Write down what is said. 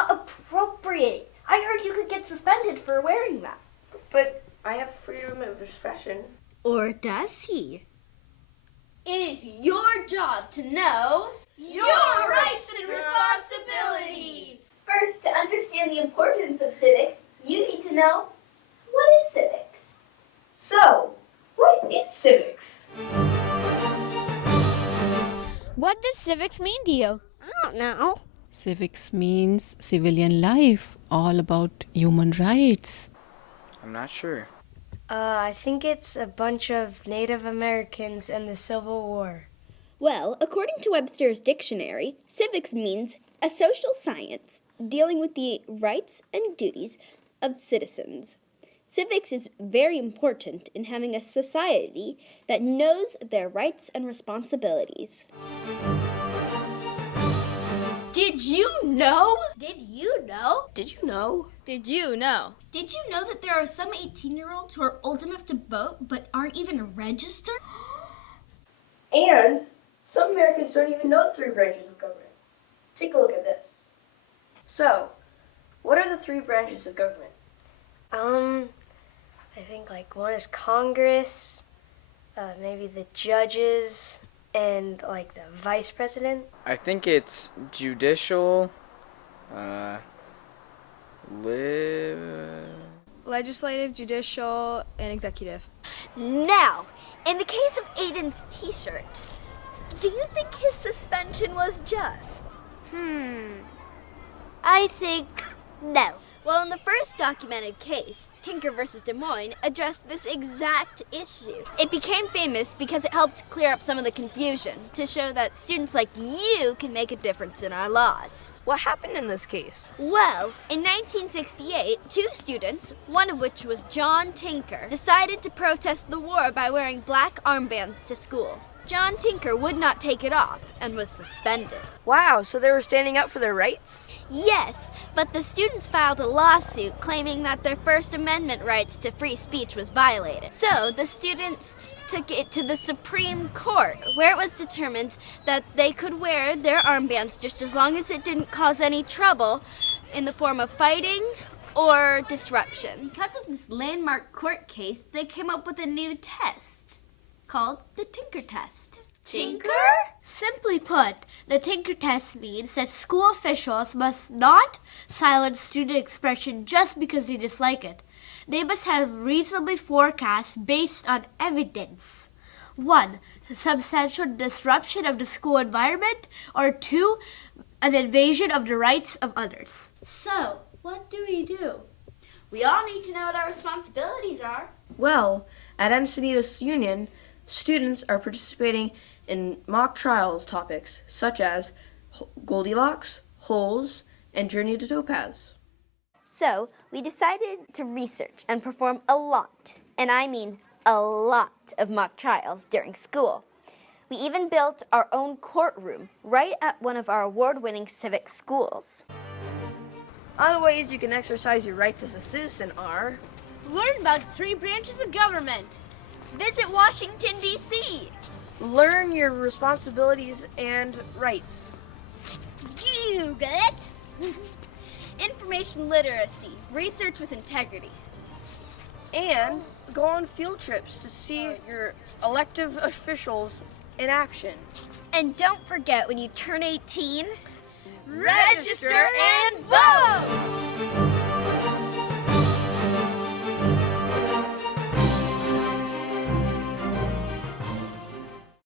not appropriate. I heard you could get suspended for wearing that. But I have freedom of expression. Or does he? It is your job to know your rights and responsibilities. First, to understand the importance of civics, you need to know, what is civics? So, what is civics? What does civics mean to you? I don't know. Civics means civilian life, all about human rights. I'm not sure. I think it's a bunch of Native Americans and the Civil War. Well, according to Webster's dictionary, civics means a social science dealing with the rights and duties of citizens. Civics is very important in having a society that knows their rights and responsibilities. Did you know? Did you know? Did you know? Did you know? Did you know that there are some 18-year-olds who are old enough to vote but aren't even registered? And some Americans don't even know the three branches of government. Take a look at this. So, what are the three branches of government? I think like one is Congress, maybe the judges, and like the vice president. I think it's judicial, Legislative, judicial, and executive. Now, in the case of Aiden's t-shirt, do you think his suspension was just? I think no. Well, in the first documented case, Tinker versus Des Moines addressed this exact issue. It became famous because it helped clear up some of the confusion to show that students like you can make a difference in our laws. What happened in this case? Well, in 1968, two students, one of which was John Tinker, decided to protest the war by wearing black armbands to school. John Tinker would not take it off and was suspended. Wow, so they were standing up for their rights? Yes, but the students filed a lawsuit claiming that their First Amendment rights to free speech was violated. So the students took it to the Supreme Court, where it was determined that they could wear their armbands just as long as it didn't cause any trouble in the form of fighting or disruptions. Because of this landmark court case, they came up with a new test called the Tinker Test. Tinker? Simply put, the Tinker Test means that school officials must not silence student expression just because they dislike it. They must have reasonably forecast based on evidence. 1, substantial disruption of the school environment, or 2, an invasion of the rights of others. So, what do? We all need to know what our responsibilities are. Well, at Encinitas Union, students are participating in mock trials topics such as Goldilocks, Holes, and Journey to Topaz. So, we decided to research and perform a lot, and I mean a lot of mock trials during school. We even built our own courtroom right at one of our award-winning civic schools. Other ways you can exercise your rights as a citizen are: Learn about the three branches of government. Visit Washington, D.C. learn your responsibilities and rights. Google it. Information literacy, research with integrity. And go on field trips to see your elective officials in action. And don't forget, when you turn 18, Register and vote!